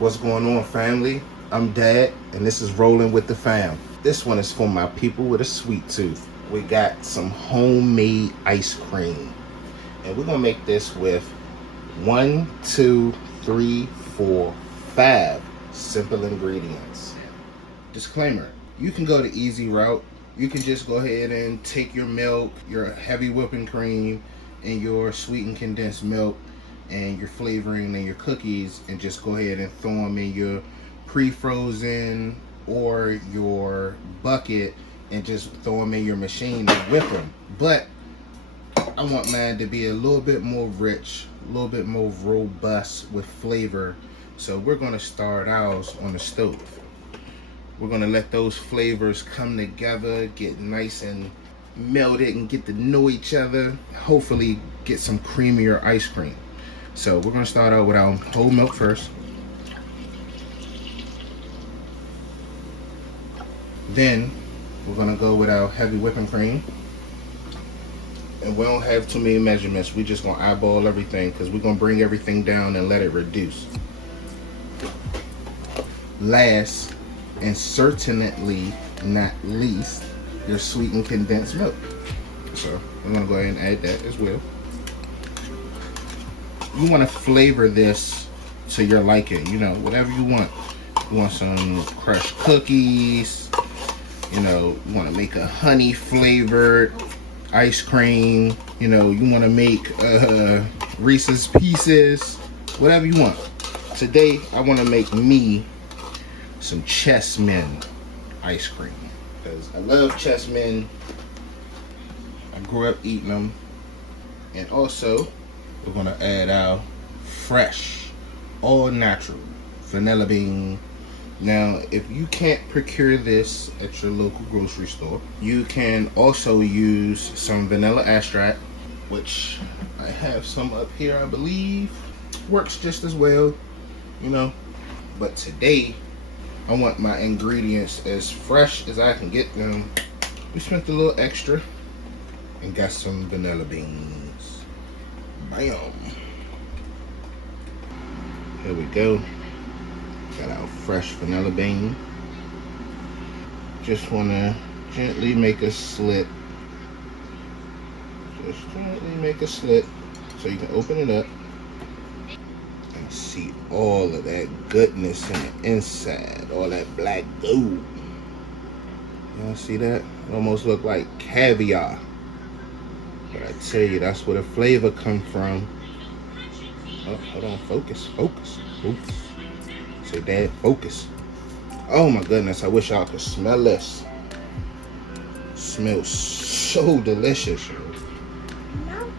What's going on, family? I'm Dad, and this is Rolling with the Pham. This one is for my people with a sweet tooth. We got some homemade ice cream, and we're gonna make this with 1, 2, 3, 4, 5 simple ingredients. Disclaimer: you can go the easy route. You can just go ahead and take your milk, your heavy whipping cream, and your sweetened condensed milk, and your flavoring and your cookies, and just go ahead and throw them in your pre-frozen or your bucket and just throw them in your machine and whip them. But I want mine to be a little bit more rich, a little bit more robust with flavor. So we're going to start ours on the stove. We're going to let those flavors come together, get nice and melted, and get to know each other. Hopefully get some creamier ice cream. So we're going to start out with our whole milk first. Then we're going to go with our heavy whipping cream. And we don't have too many measurements. We're just going to eyeball everything because we're going to bring everything down and let it reduce. Last, and certainly not least, your sweetened condensed milk. So I'm going to go ahead and add that as well. You want to flavor this to your liking, you know, whatever you want. You want some crushed cookies, you know, you want to make a honey flavored ice cream, you know, you want to make Reese's Pieces, whatever you want. Today I want to make me some Chessmen ice cream because I love Chessmen. I grew up eating them. And also we're going to add our fresh, all natural vanilla bean. Now, if you can't procure this at your local grocery store, you can also use some vanilla extract, which I have some up here, I believe. Works just as well, you know. But today, I want my ingredients as fresh as I can get them. We spent a little extra and got some vanilla beans. Bam. Here we go. Got our fresh vanilla bean. Just want to gently make a slit. Just gently make a slit so you can open it up and see all of that goodness in the inside. All that black goo. Y'all see that? It almost look like caviar. But I tell you, that's where the flavor come from. Oh, hold on, focus. Say, Dad, focus. Oh my goodness, I wish y'all could smell this. Smells so delicious, yo. No.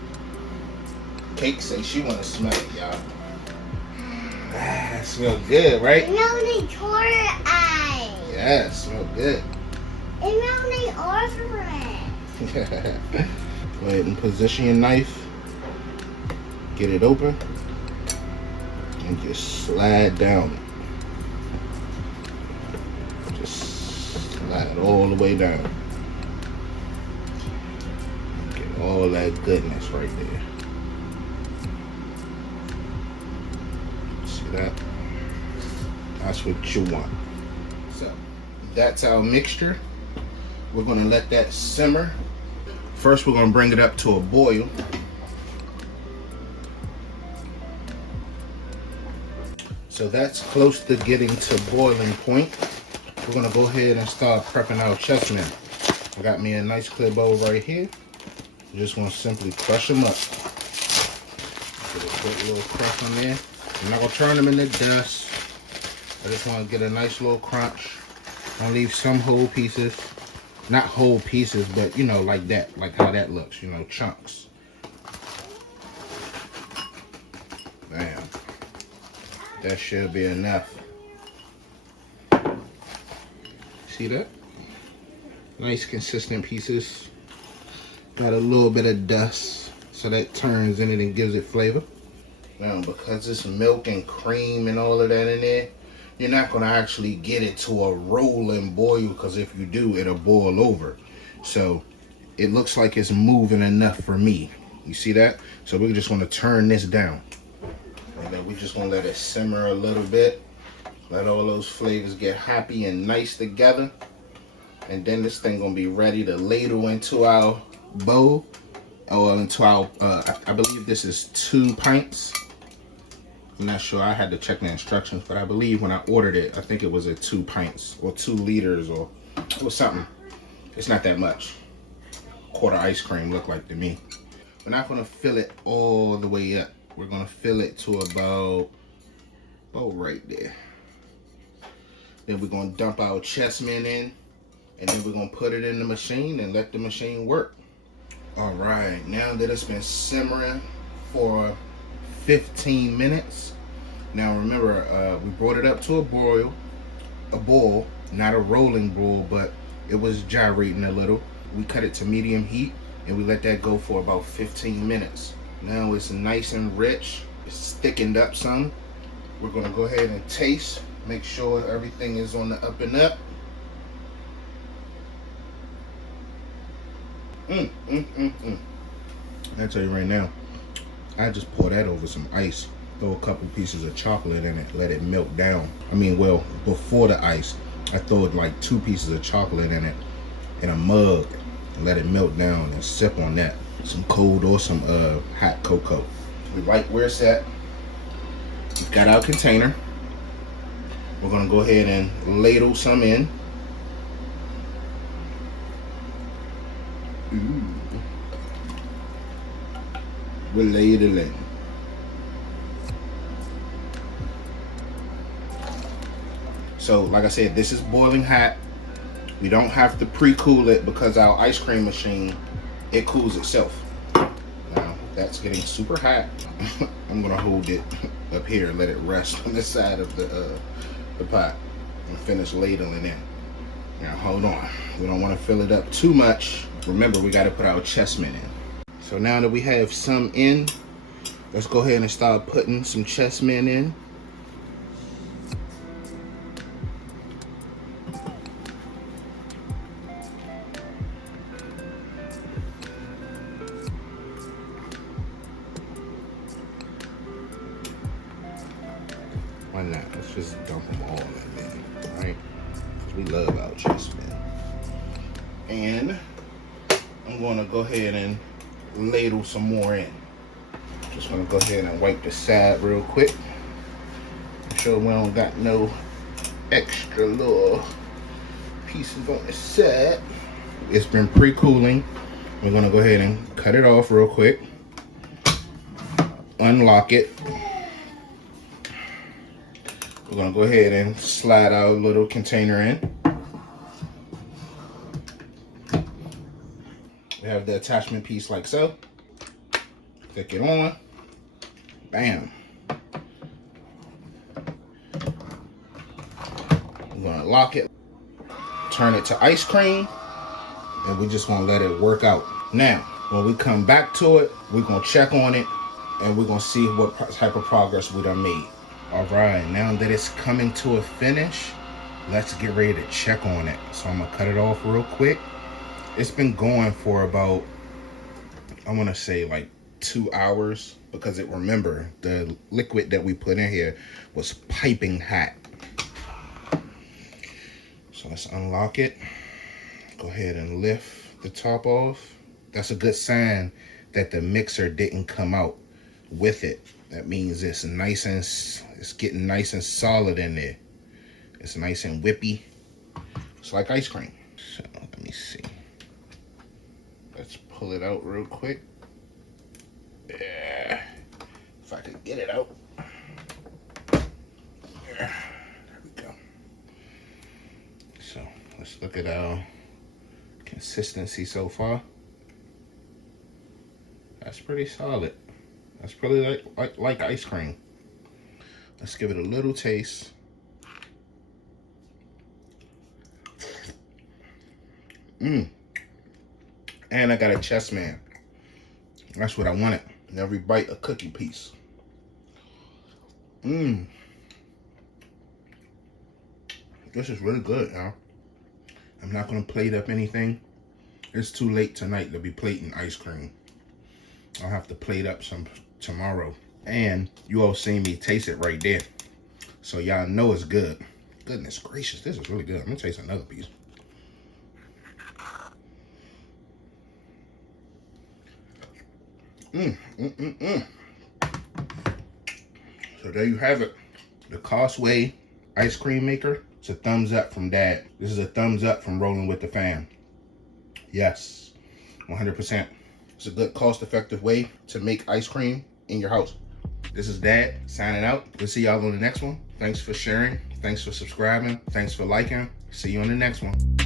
Cake say she wanna smell it, y'all. Ah, it smells good, right? No, they tore eye. Yeah, it smells good. And now they order it. Go ahead and position your knife. Get it open. And just slide down it. Just slide all the way down. Get all that goodness right there. See that? That's what you want. So, that's our mixture. We're going to let that simmer. First, we're going to bring it up to a boil. So that's close to getting to boiling point. We're going to go ahead and start prepping our chessmen. I got me a nice clear bowl right here. I'm just going to simply crush them up. Get a good little crush on there. I'm not going to turn them into dust. I just want to get a nice little crunch. I'll leave some whole pieces. Not whole pieces, but you know, like that. Like how that looks, you know, chunks. Bam. That should be enough. See that? Nice consistent pieces. Got a little bit of dust, so that turns in it and gives it flavor. Now, because it's milk and cream and all of that in there, you're not going to actually get it to a rolling boil, because if you do, it'll boil over. So it looks like it's moving enough for me. You see that? So we just want to turn this down. And then we're just going to let it simmer a little bit. Let all those flavors get happy and nice together. And then this thing gonna be ready to ladle into our bowl. Or into our, I believe this is 2 pints. I'm not sure, I had to check the instructions, but I believe when I ordered it, I think it was a 2 pints or 2 liters or something. It's not that much. Quarter ice cream look like to me. We're not gonna fill it all the way up. We're gonna fill it to about right there. Then we're gonna dump our Chessmen in, and then we're gonna put it in the machine and let the machine work. All right, now that it's been simmering for 15 minutes. Now remember, we brought it up to a boil, not a rolling boil, but it was gyrating a little. We cut it to medium heat and we let that go for about 15 minutes. Now it's nice and rich. It's thickened up some. We're gonna go ahead and taste, make sure everything is on the up and up. I tell you right now, I just pour that over some ice, throw a couple pieces of chocolate in it, let it melt down. I mean, well, before the ice, I throw like 2 pieces of chocolate in it in a mug and let it melt down and sip on that. Some cold or some hot cocoa. We like where it's at. We've got our container. We're gonna go ahead and ladle some in. We're ladling. So, like I said, this is boiling hot. We don't have to pre-cool it because our ice cream machine, it cools itself. Now, that's getting super hot. I'm gonna hold it up here and let it rest on the side of the pot and finish ladling in. Now, hold on. We don't want to fill it up too much. Remember, we got to put our Chessmen in. So now that we have some in, let's go ahead and start putting some Chessmen in. Why not? Let's just dump them all in there, right? Because we love our Chessmen. And I'm going to go ahead and ladle some more in. Just going to go ahead and wipe the side real quick. Make sure we don't got no extra little pieces on the side. It's been pre-cooling. We're going to go ahead and cut it off real quick. Unlock it. We're going to go ahead and slide our little container in. We have the attachment piece like so. Click it on. Bam. We're going to lock it. Turn it to ice cream. And we're just going to let it work out. Now, when we come back to it, we're going to check on it. And we're going to see what type of progress we done made. All right, now that it's coming to a finish, let's get ready to check on it. So I'm gonna cut it off real quick. It's been going for about, I wanna say like 2 hours, because remember, the liquid that we put in here was piping hot. So let's unlock it. Go ahead and lift the top off. That's a good sign that the mixer didn't come out with it. That means it's nice and it's getting nice and solid in there. It's nice and whippy. It's like ice cream. So let me see. Let's pull it out real quick. Yeah. If I could get it out. There we go. So let's look at our consistency so far. That's pretty solid. That's probably like ice cream. Let's give it a little taste. And I got a Chessmen. That's what I wanted. And every bite a cookie piece. This is really good, y'all. I'm not gonna plate up anything. It's too late tonight to be plating ice cream. I'll have to plate up some tomorrow. And you all seen me taste it right there. So y'all know it's good. Goodness gracious, this is really good. I'm gonna taste another piece. So there you have it. The Causeway ice cream maker. It's a thumbs up from Dad. This is a thumbs up from Rolling with the Fam. Yes, 100%. It's a good cost-effective way to make ice cream in your house. This is Dad signing out. We'll see y'all on the next one. Thanks for sharing. Thanks for subscribing. Thanks for liking. See you on the next one.